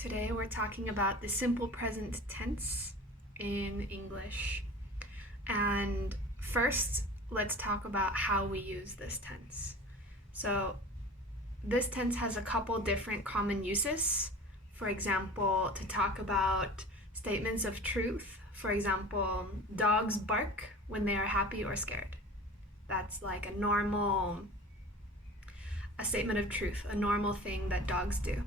Today we're talking about the simple present tense in English. And first, let's talk about how we use this tense. So, this tense has a couple different common uses. For example, to talk about statements of truth. For example, dogs bark when they are happy or scared. That's like a statement of truth, a normal thing that dogs do.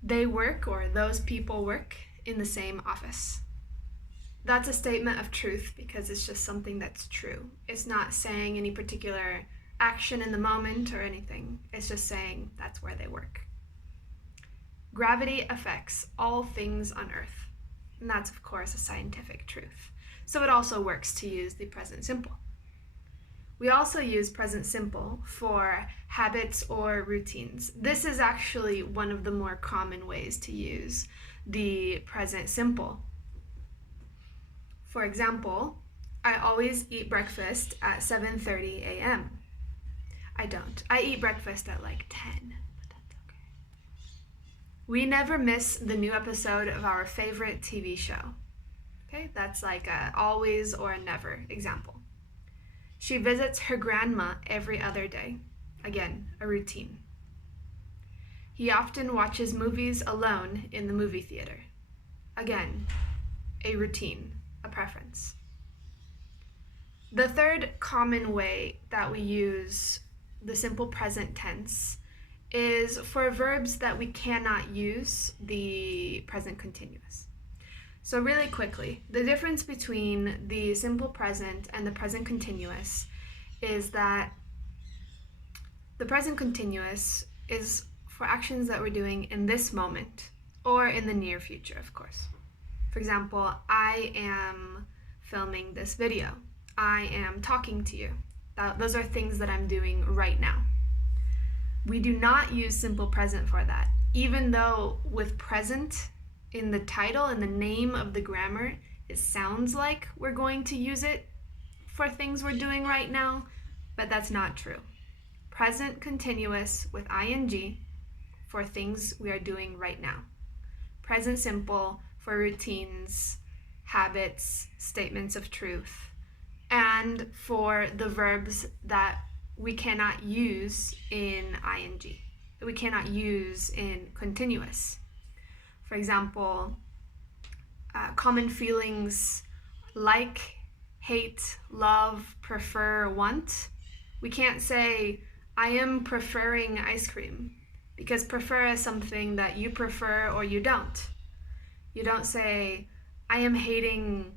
They work, or those people work, in the same office. That's a statement of truth because it's just something that's true. It's not saying any particular action in the moment or anything. It's just saying that's where they work. Gravity affects all things on Earth. And that's, of course, a scientific truth. So it also works to use the present simple. We also use present simple for habits or routines. This is actually one of the more common ways to use the present simple. For example, I always eat breakfast at 7:30 a.m. I don't. I eat breakfast at like 10, but that's okay. We never miss the new episode of our favorite TV show. Okay, that's like a always or a never example. She visits her grandma every other day. Again, a routine. He often watches movies alone in the movie theater. Again, a routine, a preference. The third common way that we use the simple present tense is for verbs that we cannot use the present continuous. So really quickly, the difference between the simple present and the present continuous is that the present continuous is for actions that we're doing in this moment or in the near future, of course. For example, I am filming this video. I am talking to you. Those are things that I'm doing right now. We do not use simple present for that, even though with present in the title and the name of the grammar, it sounds like we're going to use it for things we're doing right now, but that's not true. Present continuous with ing for things we are doing right now. Present simple for routines, habits, statements of truth, and for the verbs that we cannot use in ing, that we cannot use in continuous. For example, common feelings like, hate, love, prefer, want. We can't say, I am preferring ice cream, because prefer is something that you prefer or you don't. You don't say, I am hating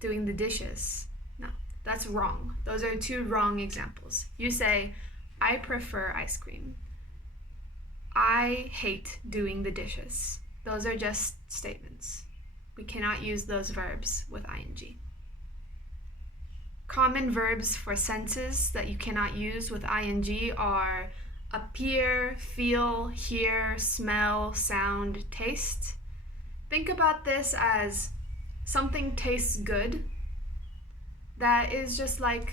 doing the dishes. No, that's wrong. Those are two wrong examples. You say, I prefer ice cream. I hate doing the dishes. Those are just statements. We cannot use those verbs with ing. Common verbs for senses that you cannot use with ing are appear, feel, hear, smell, sound, taste. Think about this as something tastes good. That is just like,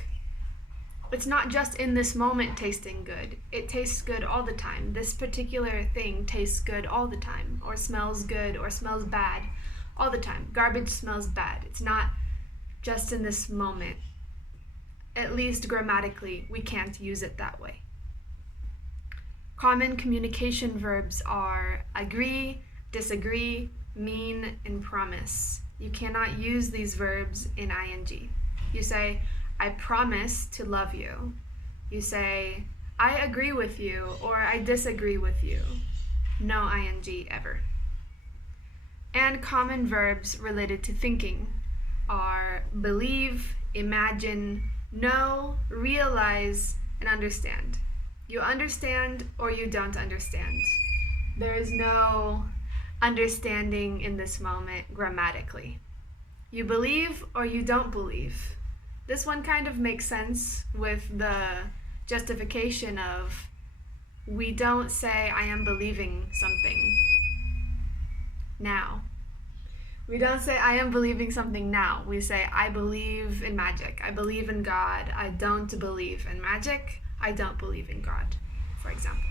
it's not just in this moment tasting good. It tastes good all the time. This particular thing tastes good all the time, or smells good, or smells bad all the time. Garbage smells bad. It's not just in this moment. At least grammatically, we can't use it that way. Common communication verbs are agree, disagree, mean, and promise. You cannot use these verbs in ing. You say, I promise to love you. You say, I agree with you, or I disagree with you. No ing ever. And common verbs related to thinking are believe, imagine, know, realize, and understand. You understand or you don't understand. There is no understanding in this moment grammatically. You believe or you don't believe. This one kind of makes sense with the justification of we don't say I am believing something now. We don't say I am believing something now. We say I believe in magic. I believe in God. I don't believe in magic. I don't believe in God, for example.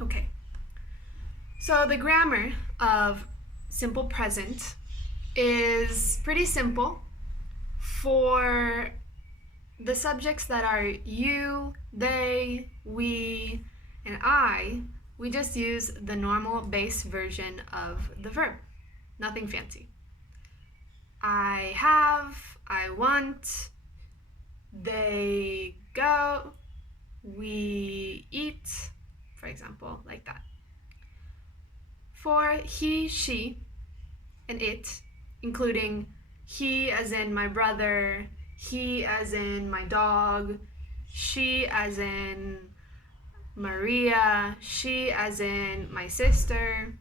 Okay, so the grammar of simple present is pretty simple. For the subjects that are you, they, we, and I, we just use the normal base version of the verb. Nothing fancy. I have, I want, they go, we eat, for example, like that. For he, she, and it, including he as in my brother, he as in my dog, she as in Maria, she as in my sister,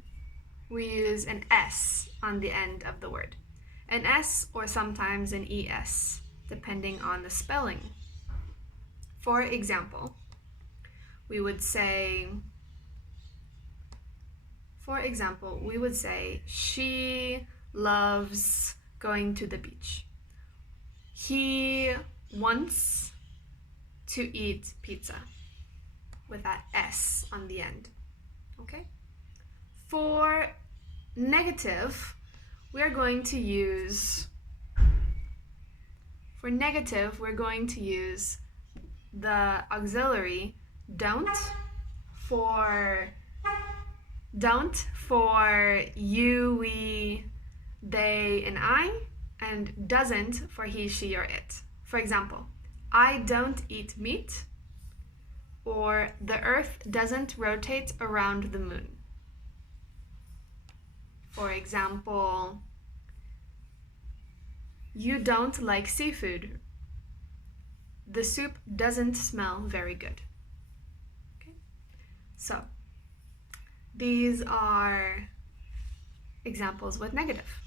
we use an S on the end of the word. An S or sometimes an ES, depending on the spelling. For example, we would say, she loves going to the beach. He wants to eat pizza with that S on the end. Okay? For negative, we're going to use the auxiliary don't for you, we, they, and I, and doesn't for he, she, or it. For example, I don't eat meat, or the earth doesn't rotate around the moon. For example, you don't like seafood. The soup doesn't smell very good. Okay? So, these are examples with negative.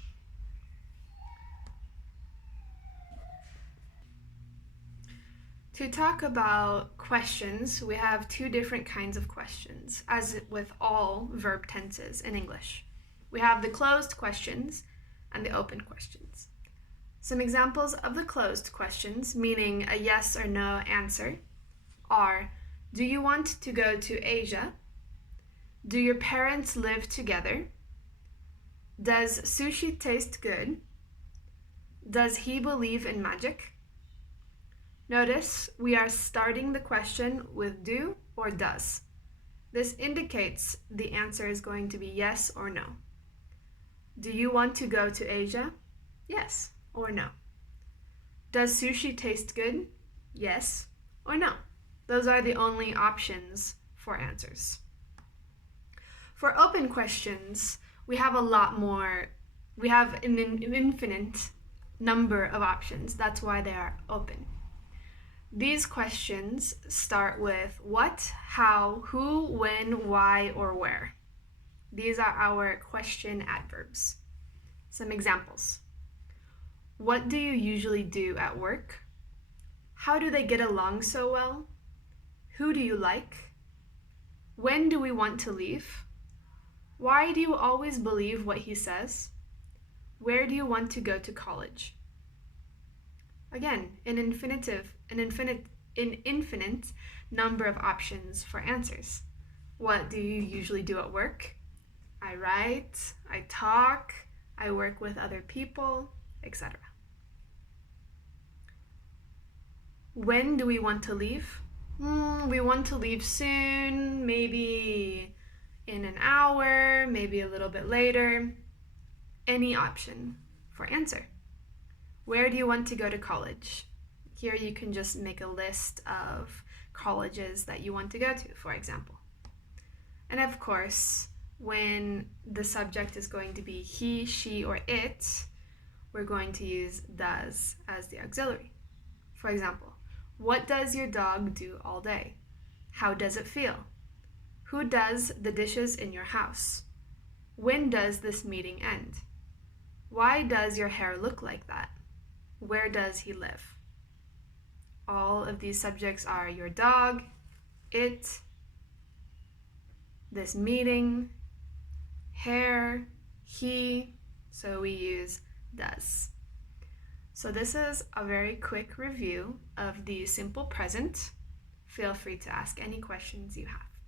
To talk about questions, we have two different kinds of questions, as with all verb tenses in English. We have the closed questions and the open questions. Some examples of the closed questions, meaning a yes or no answer, are: do you want to go to Asia? Do your parents live together? Does sushi taste good? Does he believe in magic? Notice we are starting the question with do or does. This indicates the answer is going to be yes or no. Do you want to go to Asia? Yes or no. Does sushi taste good? Yes or no. Those are the only options for answers. For open questions, we have a lot more. We have an infinite number of options. That's why they are open. These questions start with what, how, who, when, why, or where. These are our question adverbs. Some examples. What do you usually do at work? How do they get along so well? Who do you like? When do we want to leave? Why do you always believe what he says? Where do you want to go to college? Again, an infinite number of options for answers. What do you usually do at work? I write, I talk, I work with other people, etc. When do we want to leave? We want to leave soon, maybe in an hour, maybe a little bit later. Any option for answer. Where do you want to go to college? Here you can just make a list of colleges that you want to go to, for example. And of course, when the subject is going to be he, she, or it, we're going to use does as the auxiliary. For example, what does your dog do all day? How does it feel? Who does the dishes in your house? When does this meeting end? Why does your hair look like that? Where does he live? All of these subjects are your dog, it, this meeting, hair, he, so we use does. So this is a very quick review of the simple present. Feel free to ask any questions you have.